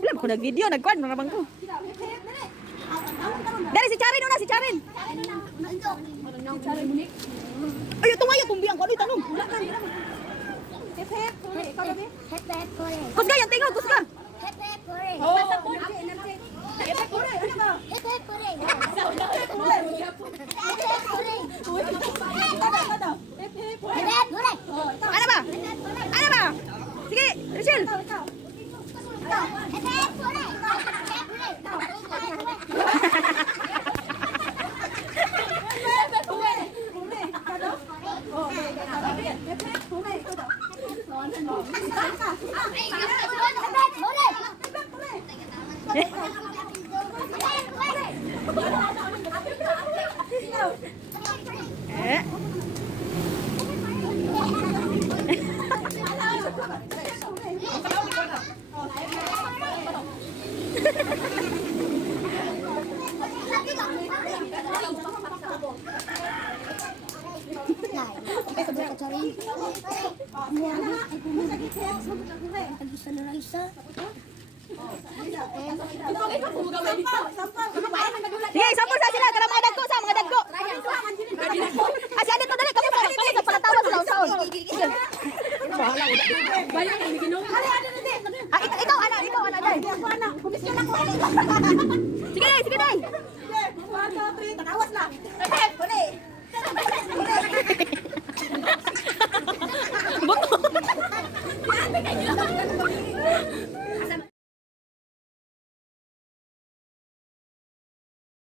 Wala ko nag-video, nag-quad naman ko. Dari si Charin una, si Charin. Ayo tungayo tumbiang ko ano tanong. Kusga yang tingog kusga. Ano ba? Ano ba? Sige, Rachel. Sige, sampul sa sila kana mga dagko sa mga dagko. Asa dito dali kami sa palatawa sa laon-saon. Ah, ikaw ana dai. Sige, sige dai. Tatawas na.